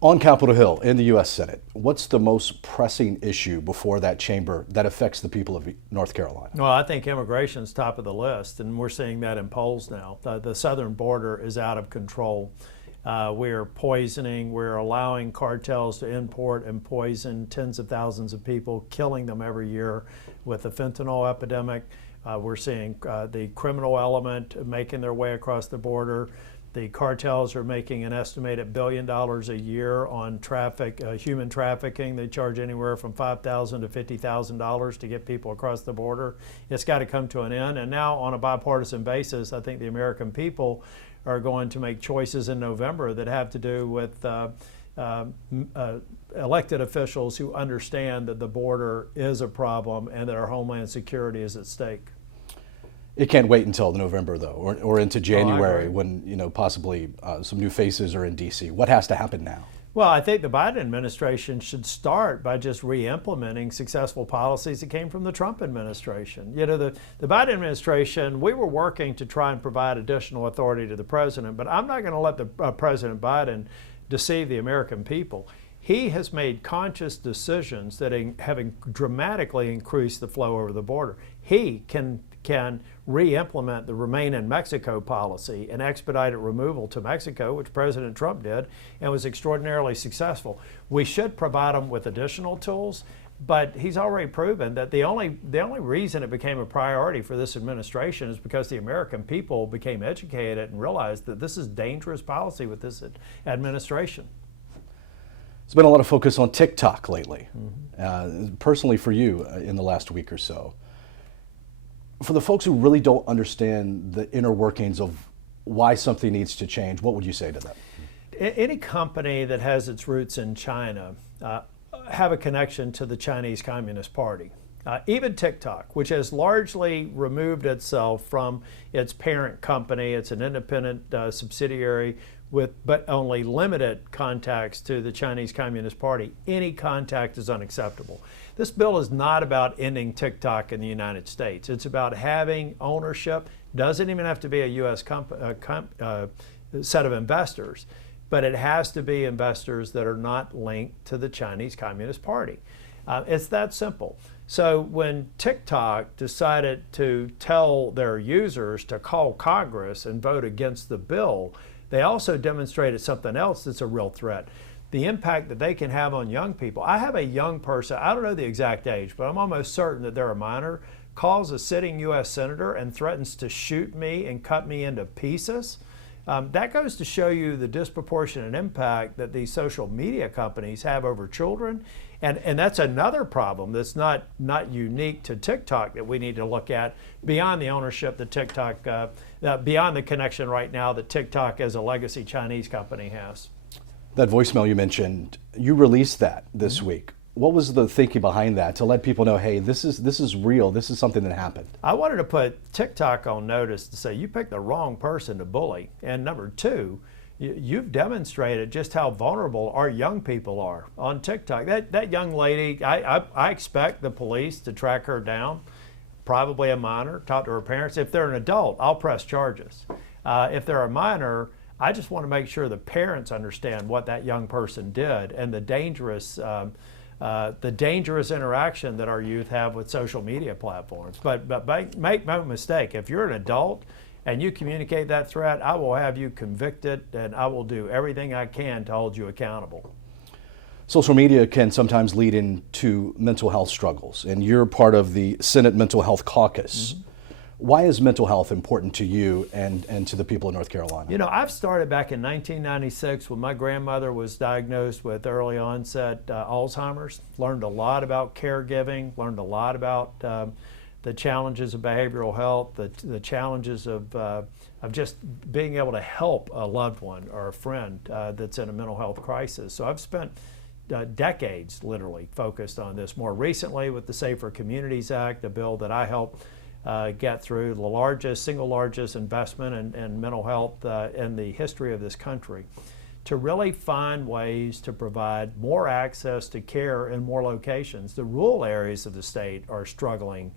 On Capitol Hill in the U.S. Senate, what's the most pressing issue before that chamber that affects the people of North Carolina? Well, I think immigration's top of the list, and we're seeing that in polls now. The southern border is out of control. We're poisoning, we're allowing cartels to import and poison tens of thousands of people, killing them every year with the fentanyl epidemic. We're seeing the criminal element making their way across the border. The cartels are making an estimated $1 billion a year on human trafficking. They charge anywhere from $5,000 to $50,000 to get people across the border. It's got to come to an end. And now, on a bipartisan basis, I think the American people are going to make choices in November that have to do with elected officials who understand that the border is a problem and that our homeland security is at stake. It can't wait until November, though, or into January when possibly some new faces are in D.C. What has to happen now? Well, I think the Biden administration should start by just re-implementing successful policies that came from the Trump administration. The Biden administration, we were working to try and provide additional authority to the president, but I'm not going to let the President Biden deceive the American people. He has made conscious decisions that have dramatically increased the flow over the border. He can re-implement the Remain in Mexico policy and expedited removal to Mexico, which President Trump did, and was extraordinarily successful. We should provide him with additional tools, but he's already proven that the only reason it became a priority for this administration is because the American people became educated and realized that this is dangerous policy with this administration. There's been a lot of focus on TikTok lately, personally for you in the last week or so. For the folks who really don't understand the inner workings of why something needs to change, what would you say to them? Any company that has its roots in China have a connection to the Chinese Communist Party. Even TikTok, which has largely removed itself from its parent company, it's an independent subsidiary but only limited contacts to the Chinese Communist Party. Any contact is unacceptable. This bill is not about ending TikTok in the United States. It's about having ownership. Doesn't even have to be a U.S. set of investors, but it has to be investors that are not linked to the Chinese Communist Party. It's that simple. So when TikTok decided to tell their users to call Congress and vote against the bill, they also demonstrated something else that's a real threat. The impact that they can have on young people. I have a young person, I don't know the exact age, but I'm almost certain that they're a minor, calls a sitting U.S. senator and threatens to shoot me and cut me into pieces. That goes to show you the disproportionate impact that these social media companies have over children. And that's another problem that's not unique to TikTok that we need to look at beyond the ownership that TikTok, beyond the connection right now that TikTok as a legacy Chinese company has. That voicemail you mentioned, you released that this week. What was the thinking behind that to let people know, hey, this is real, this is something that happened? I wanted to put TikTok on notice to say you picked the wrong person to bully. And number two, you've demonstrated just how vulnerable our young people are on TikTok. That young lady, I expect the police to track her down, probably a minor, talk to her parents. If they're an adult, I'll press charges. If they're a minor, I just want to make sure the parents understand what that young person did and the dangerous interaction that our youth have with social media platforms. But make no mistake, if you're an adult and you communicate that threat, I will have you convicted and I will do everything I can to hold you accountable. Social media can sometimes lead into mental health struggles, and you're part of the Senate Mental Health Caucus. Why is mental health important to you and to the people of North Carolina? You know, I've started back in 1996 when my grandmother was diagnosed with early onset Alzheimer's. Learned a lot about caregiving, learned a lot about the challenges of behavioral health, the challenges of just being able to help a loved one or a friend that's in a mental health crisis. So I've spent decades literally focused on this. More recently with the Safer Communities Act, a bill that I helped get through, the single largest investment in mental health in the history of this country, to really find ways to provide more access to care in more locations. The rural areas of the state are struggling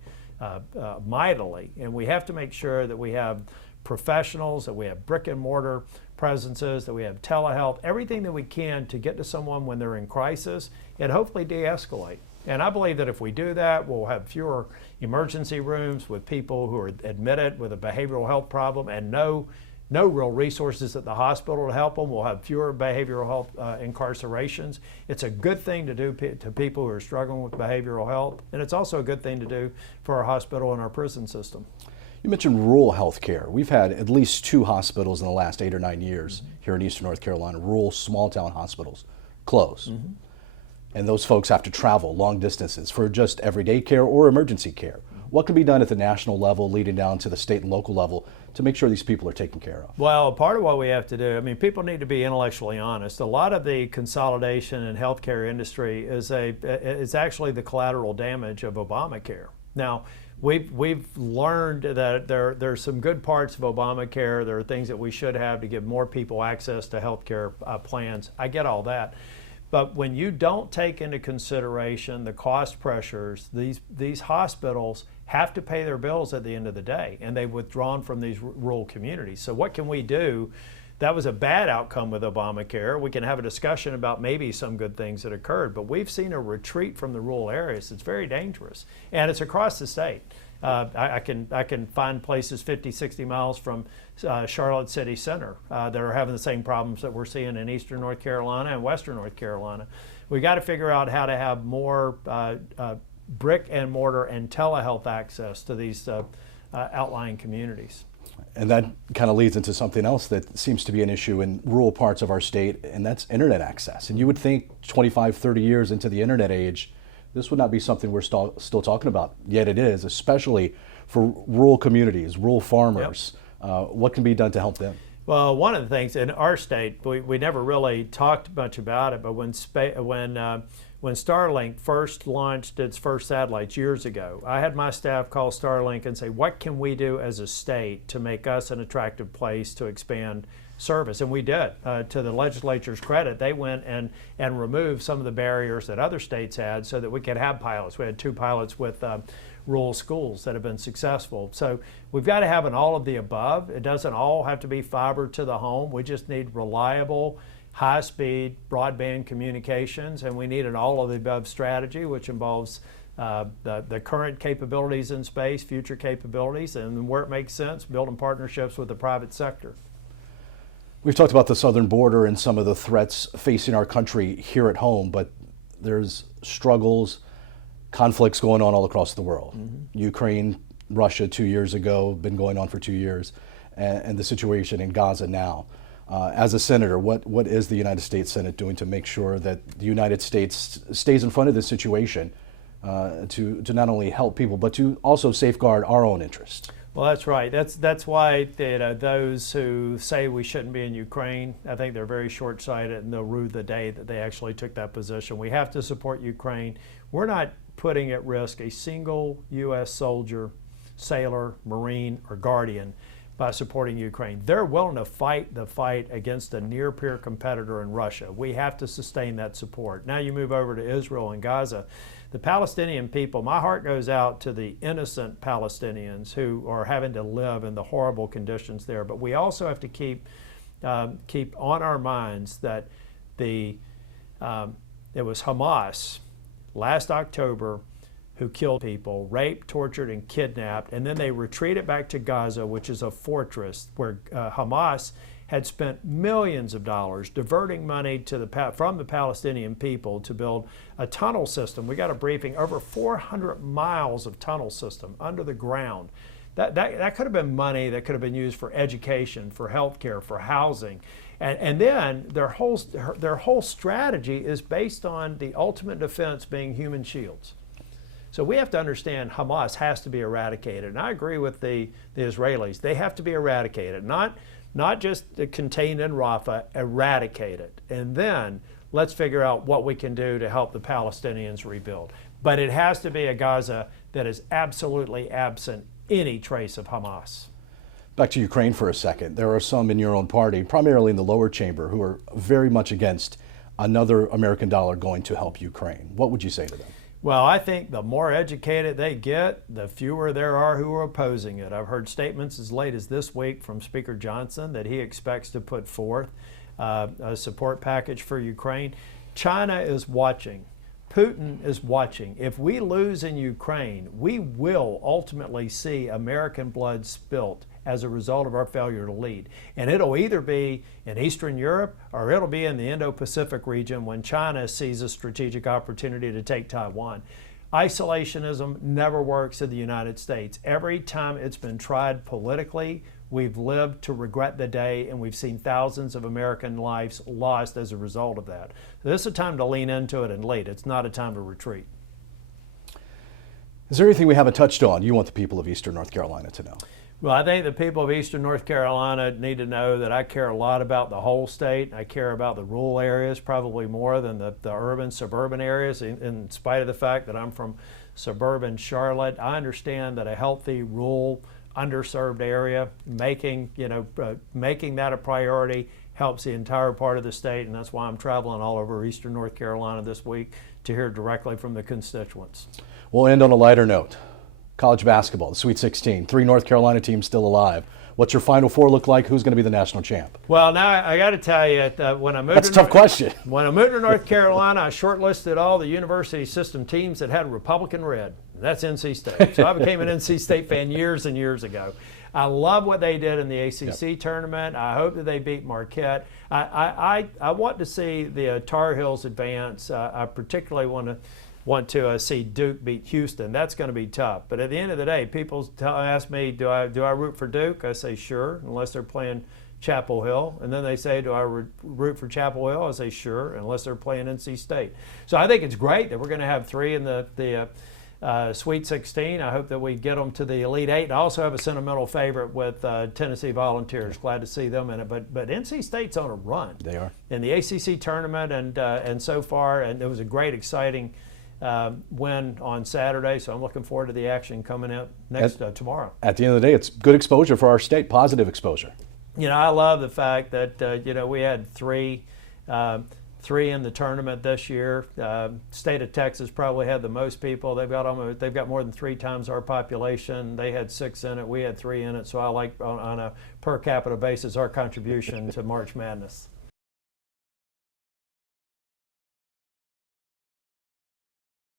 mightily, and we have to make sure that we have professionals, that we have brick and mortar presences, that we have telehealth, everything that we can to get to someone when they're in crisis and hopefully de-escalate. And I believe that if we do that, we'll have fewer emergency rooms with people who are admitted with a behavioral health problem and no real resources at the hospital to help them. We'll have fewer behavioral health incarcerations. It's a good thing to do to people who are struggling with behavioral health, and it's also a good thing to do for our hospital and our prison system. You mentioned rural health care. We've had at least 2 hospitals in the last 8 or 9 years here in Eastern North Carolina, rural small town hospitals, close. And those folks have to travel long distances for just everyday care or emergency care. What can be done at the national level, leading down to the state and local level, to make sure these people are taken care of? Well, part of what we have to do, I mean, people need to be intellectually honest. A lot of the consolidation in healthcare industry is actually the collateral damage of Obamacare. Now, we've learned that there's some good parts of Obamacare. There are things that we should have to give more people access to healthcare plans. I get all that. But when you don't take into consideration the cost pressures, these hospitals have to pay their bills at the end of the day, and they've withdrawn from these rural communities. So what can we do? That was a bad outcome with Obamacare. We can have a discussion about maybe some good things that occurred, but we've seen a retreat from the rural areas. It's very dangerous, and it's across the state. I can find places 50, 60 miles from Charlotte City Center that are having the same problems that we're seeing in Eastern North Carolina and Western North Carolina. We got to figure out how to have more brick and mortar and telehealth access to these outlying communities. And that kind of leads into something else that seems to be an issue in rural parts of our state, and that's internet access. And you would think 25, 30 years into the internet age, this would not be something we're still talking about, yet it is, especially for rural communities, rural farmers. Yep. What can be done to help them? Well, one of the things in our state, we never really talked much about it, but when Starlink first launched its first satellites years ago, I had my staff call Starlink and say, what can we do as a state to make us an attractive place to expand service? And we did. To the legislature's credit, they went and removed some of the barriers that other states had so that we could have pilots. We had 2 pilots with rural schools that have been successful. So we've got to have an all of the above. It doesn't all have to be fiber to the home. We just need reliable, high-speed broadband communications, and we need an all of the above strategy, which involves the current capabilities in space, future capabilities, and where it makes sense, building partnerships with the private sector. We've talked about the southern border and some of the threats facing our country here at home, but there's struggles, conflicts going on all across the world. Ukraine, Russia 2 years ago, been going on for 2 years, and the situation in Gaza now. As a senator, what is the United States Senate doing to make sure that the United States stays in front of this situation to not only help people, but to also safeguard our own interests? Well, that's right. That's why those who say we shouldn't be in Ukraine, I think they're very short-sighted, and they'll rue the day that they actually took that position. We have to support Ukraine. We're not putting at risk a single U.S. soldier, sailor, Marine, or Guardian by supporting Ukraine. They're willing to fight the fight against a near-peer competitor in Russia. We have to sustain that support. Now you move over to Israel and Gaza. The Palestinian people, my heart goes out to the innocent Palestinians who are having to live in the horrible conditions there. But we also have to keep on our minds that it was Hamas last October who killed people, raped, tortured, and kidnapped, and then they retreated back to Gaza, which is a fortress where Hamas had spent millions of dollars diverting money from the Palestinian people to build a tunnel system. We got a briefing, over 400 miles of tunnel system under the ground. That could have been money that could have been used for education, for healthcare, for housing. And then their whole strategy is based on the ultimate defense being human shields. So we have to understand Hamas has to be eradicated. And I agree with the Israelis. They have to be eradicated, not just contained in Rafah, eradicated. And then let's figure out what we can do to help the Palestinians rebuild. But it has to be a Gaza that is absolutely absent any trace of Hamas. Back to Ukraine for a second. There are some in your own party, primarily in the lower chamber, who are very much against another American dollar going to help Ukraine. What would you say to them? Well, I think the more educated they get, the fewer there are who are opposing it. I've heard statements as late as this week from Speaker Johnson that he expects to put forth a support package for Ukraine. China is watching. Putin is watching. If we lose in Ukraine, we will ultimately see American blood spilt as a result of our failure to lead. And it'll either be in Eastern Europe or it'll be in the Indo-Pacific region when China sees a strategic opportunity to take Taiwan. Isolationism never works in the United States. Every time it's been tried politically, we've lived to regret the day, and we've seen thousands of American lives lost as a result of that. So this is a time to lean into it and lead. It's not a time to retreat. Is there anything we haven't touched on you want the people of Eastern North Carolina to know? Well, I think the people of Eastern North Carolina need to know that I care a lot about the whole state. I care about the rural areas probably more than the urban, suburban areas, in spite of the fact that I'm from suburban Charlotte. I understand that a healthy, rural, underserved area, making that a priority helps the entire part of the state, and that's why I'm traveling all over Eastern North Carolina this week to hear directly from the constituents. We'll end on a lighter note. College basketball, the Sweet 16, 3 North Carolina teams still alive. What's your Final Four look like? Who's going to be the national champ? Well, now I got to tell you, when I moved That's a tough question. When I moved to North Carolina, I shortlisted all the university system teams that had Republican red. That's NC State. So I became an NC State fan years and years ago. I love what they did in the ACC tournament. I hope that they beat Marquette. I want to see the Tar Heels advance. I particularly want to see Duke beat Houston. That's going to be tough. But at the end of the day, people ask me, do I root for Duke? I say sure, unless they're playing Chapel Hill. And then they say, do I root for Chapel Hill? I say sure, unless they're playing NC State. So I think it's great that we're going to have 3 in the Sweet 16. I hope that we get them to the Elite 8. And I also have a sentimental favorite with Tennessee Volunteers. Glad to see them in it. But NC State's on a run. They are. In the ACC tournament and so far, and it was a great, exciting win on Saturday, so I'm looking forward to the action coming out tomorrow. At the end of the day, it's good exposure for our state, positive exposure. I love the fact that we had three in the tournament this year. State of Texas probably had the most people. They've got more than 3 times our population. They had 6 in it. We had 3 in it. So I like on a per capita basis our contribution to March Madness.